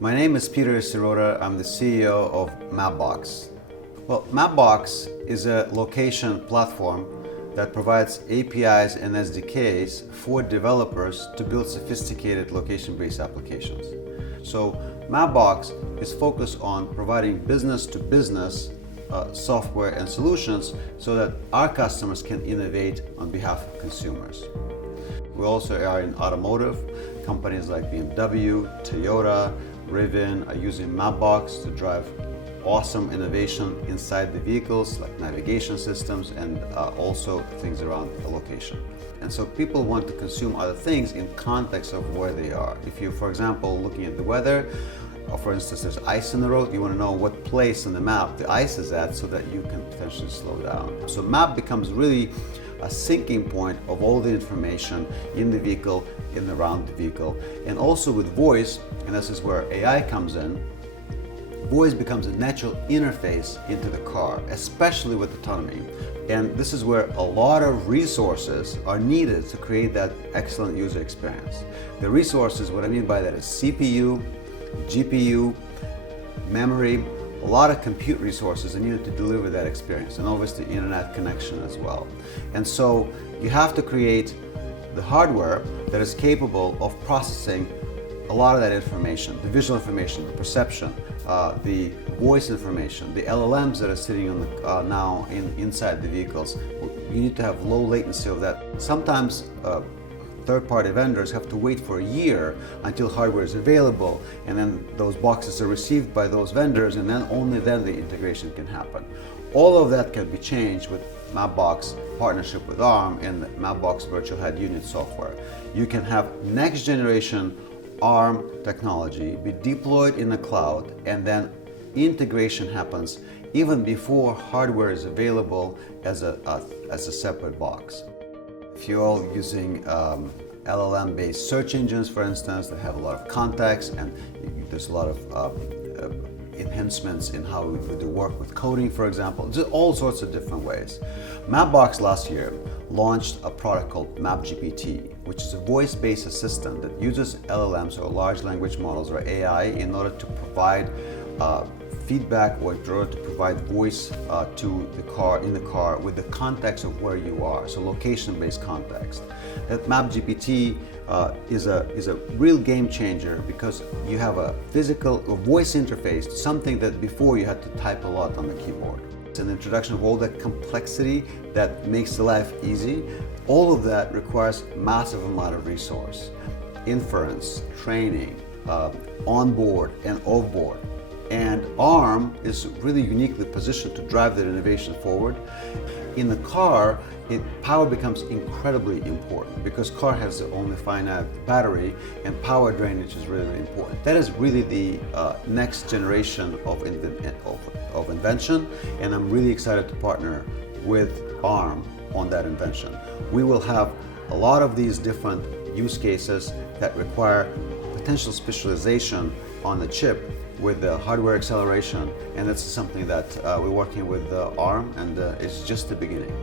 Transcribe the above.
My name is Peter Sirota. I'm the CEO of Mapbox. Well, Mapbox is a location platform that provides APIs and SDKs for developers to build sophisticated location-based applications. So Mapbox is focused on providing business-to-business software and solutions so that our customers can innovate on behalf of consumers. We also are in automotive. Companies like BMW, Toyota, Rivian are using Mapbox to drive awesome innovation inside the vehicles, like navigation systems and also things around the location. And so people want to consume other things in context of where they are. If you're, for example, looking at the weather, for instance, there's ice in the road, you want to know what place on the map the ice is at so that you can potentially slow down. So map becomes really a syncing point of all the information in the vehicle, in and around the vehicle. And also with voice, and this is where AI comes in, voice becomes a natural interface into the car, especially with autonomy. And this is where a lot of resources are needed to create that excellent user experience. The resources, what I mean by that is CPU, GPU, memory, a lot of compute resources are needed to deliver that experience, and obviously internet connection as well. And so you have to create the hardware that is capable of processing a lot of that information, the visual information, the perception, the voice information, the LLMs that are sitting on the, now inside the vehicles. You need to have low latency of that. Sometimes third-party vendors have to wait for a year until hardware is available, and then those boxes are received by those vendors, and then only then the integration can happen. All of that can be changed with Mapbox partnership with ARM and the Mapbox Virtual Head Unit software. You can have next generation ARM technology be deployed in the cloud, and then integration happens even before hardware is available as a separate box. If you're all using LLM-based search engines, for instance, that have a lot of context, and there's a lot of enhancements in how we do work with coding, for example, just all sorts of different ways. Mapbox last year launched a product called MapGPT, which is a voice-based assistant that uses LLMs or large language models or AI in order to provide feedback or in order to provide voice to the car, in the car, with the context of where you are, so location-based context. That MapGPT is a real game changer because you have a physical or voice interface to something that before you had to type a lot on the keyboard. It's an introduction of all that complexity that makes the life easy. All of that requires massive amount of resource, inference, training, on-board and off-board. And ARM is really uniquely positioned to drive that innovation forward. In the car, power becomes incredibly important because car has only finite battery, and power drainage is really, really important. That is really the next generation of invention, and I'm really excited to partner with ARM on that invention. We will have a lot of these different use cases that require potential specialization on the chip with the hardware acceleration, and that's something that we're working with ARM, and it's just the beginning.